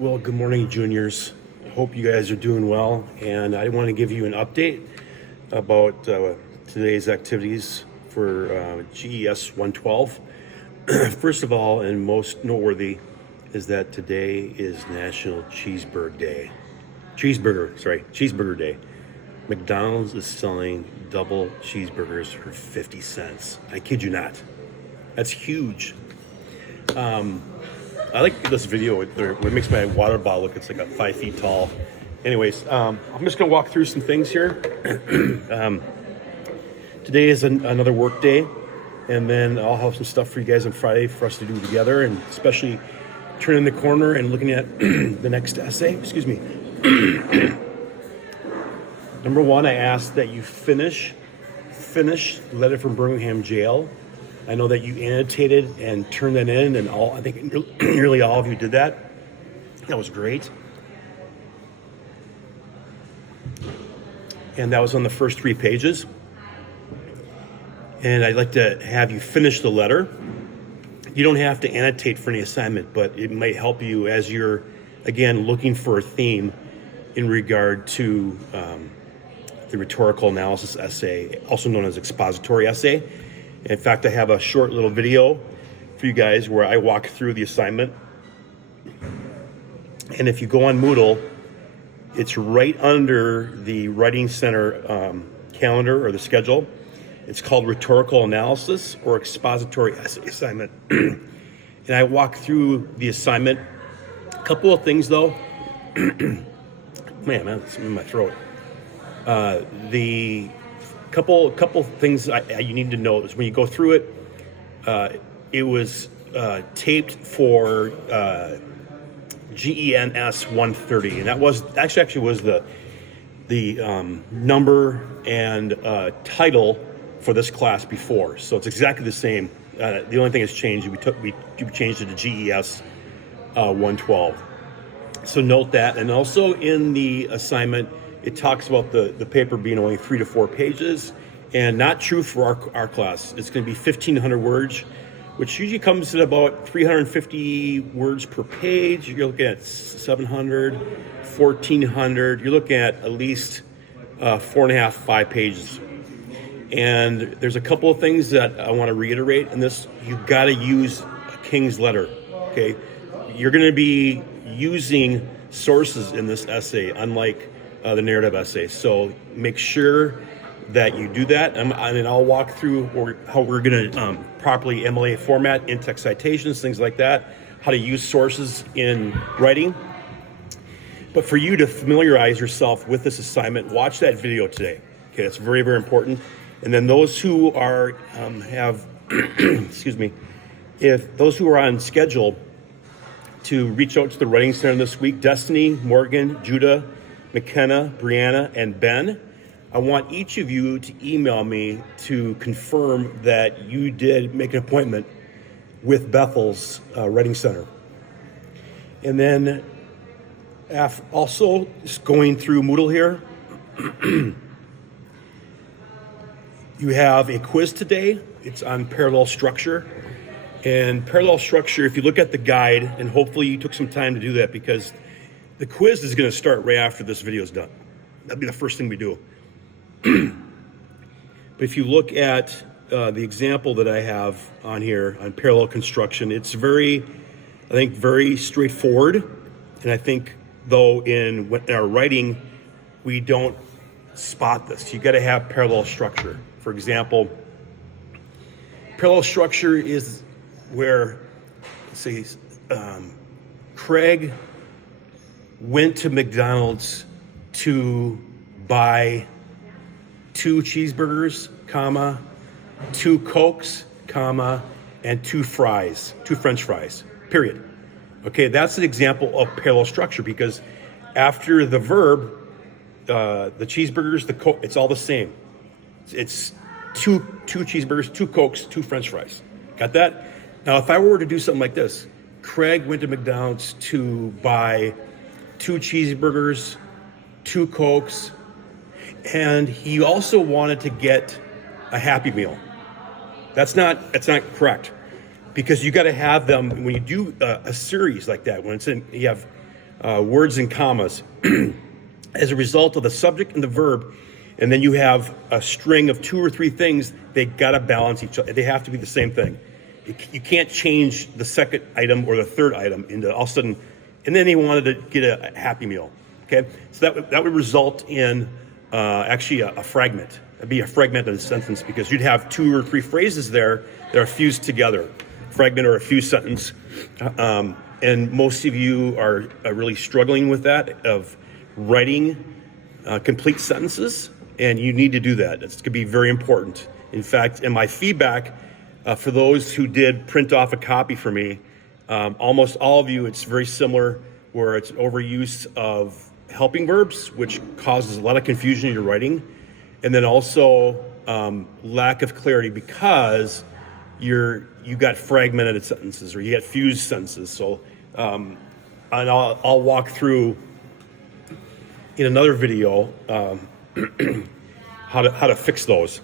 Well, good morning, juniors. Hope you guys are doing well. And I want to give you an update about today's activities for GES 112. First of all, and most noteworthy, is that today is National Cheeseburger Day. Cheeseburger Day. McDonald's is selling double cheeseburgers for 50 cents. I kid you not. That's huge. I like this video. It makes my water bottle look, it's like a 5 feet tall. Anyways, I'm just gonna walk through some things here. Today is another work day, and then I'll have some stuff for you guys on Friday for us to do together, and especially turning the corner and looking at the next essay. Excuse me. Number one, I asked that you finish Letter from Birmingham Jail. I know that you annotated and turned that in, and I think nearly all of you did that. That was great. And that was on the first 3 pages. And I'd like to have you finish the letter. You don't have to annotate for any assignment, but it might help you as you're, again, looking for a theme in regard to the rhetorical analysis essay, also known as expository essay. In fact, I have a short little video for you guys where I walk through the assignment. And if you go on Moodle, it's right under the Writing Center calendar or the schedule. It's called Rhetorical Analysis or Expository Essay Assignment. And I walk through the assignment. A couple of things though. Man, it's in my throat. The couple things you need to know is when you go through it, it was taped for GENS 130, and that was actually was the number and title for this class before. So it's exactly the same. The only thing that's changed, we changed it to GES 112. So note that, and also in the assignment, it talks about the paper being only 3 to 4 pages, and not true for our class. It's going to be 1,500 words, which usually comes at about 350 words per page. You're looking at 700, 1,400. You're looking at least 4.5, 5 pages. And there's a couple of things that I want to reiterate in this. You've got to use a King's letter, okay? You're going to be using sources in this essay, unlike the narrative essay. So make sure that you do that. And I'll walk through how we're going to properly MLA format, in-text citations, things like that, how to use sources in writing. But for you to familiarize yourself with this assignment, watch that video today. Okay, that's very, very important. And then those who are excuse me, if those who are on schedule to reach out to the Writing Center this week, Destiny, Morgan, Judah, McKenna, Brianna, and Ben, I want each of you to email me to confirm that you did make an appointment with Bethel's Writing Center. And then also just going through Moodle here, you have a quiz today. It's on parallel structure. And parallel structure, if you look at the guide, and hopefully you took some time to do that, because the quiz is going to start right after this video is done. That'd be the first thing we do. But if you look at the example that I have on here on parallel construction, it's very straightforward. And I think, though, in our writing, we don't spot this. You got to have parallel structure. For example, parallel structure is where, say, Craig went to McDonald's to buy 2 cheeseburgers, comma, 2 Cokes, comma, and 2 fries, 2 French fries, period. Okay, that's an example of parallel structure, because after the verb, the cheeseburgers, the Coke, it's all the same. It's 2 cheeseburgers, 2 Cokes, 2 French fries. Got that? Now, if I were to do something like this, Craig went to McDonald's to buy 2 cheeseburgers, 2 Cokes, and he also wanted to get a Happy Meal. That's not correct, because you got to have them when you do a series like that. When it's in, you have words and commas as a result of the subject and the verb. And then you have a string of 2 or 3 things. They got to balance each other. They have to be the same thing. You can't change the second item or the third item into all of a sudden. And then he wanted to get a Happy Meal. Okay, so that would result in actually a fragment. It'd be a fragmented sentence because you'd have 2 or 3 phrases there that are fused together, fragment or a fused sentence. And most of you are really struggling with that, of writing complete sentences, and you need to do that. It's going to be very important. In fact, in my feedback, for those who did print off a copy for me, almost all of you, it's very similar, where it's overuse of helping verbs, which causes a lot of confusion in your writing, and then also lack of clarity because you got fragmented sentences or you got fused sentences. So, and I'll walk through in another video how to fix those.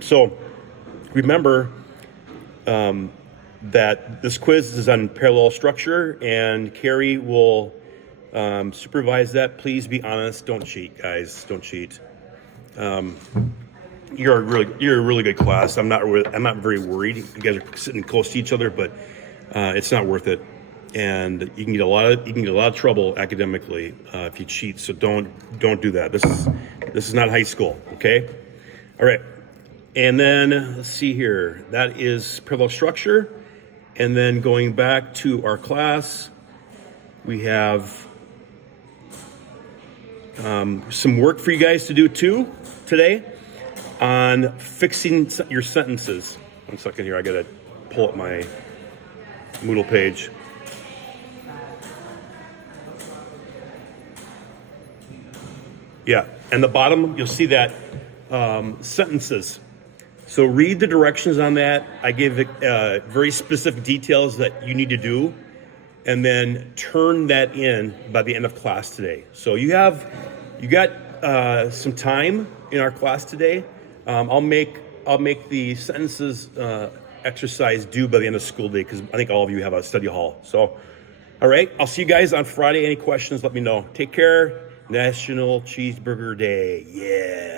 So remember that this quiz is on parallel structure, and Carrie will supervise that. Please be honest. Don't cheat, guys. Don't cheat. You're a really good class. I'm not very worried. You guys are sitting close to each other, but it's not worth it. And you can get a lot of trouble academically if you cheat. So don't do that. This is not high school. Okay. All right. And then let's see here. That is parallel structure. And then going back to our class, we have some work for you guys to do too today on fixing your sentences. 1 second here, I gotta pull up my Moodle page. Yeah, and the bottom, you'll see that sentences. So read the directions on that. I give very specific details that you need to do, and then turn that in by the end of class today. So you got some time in our class today. I'll make the sentences exercise due by the end of school day because I think all of you have a study hall. So, all right, I'll see you guys on Friday. Any questions, let me know. Take care. National Cheeseburger Day. Yeah.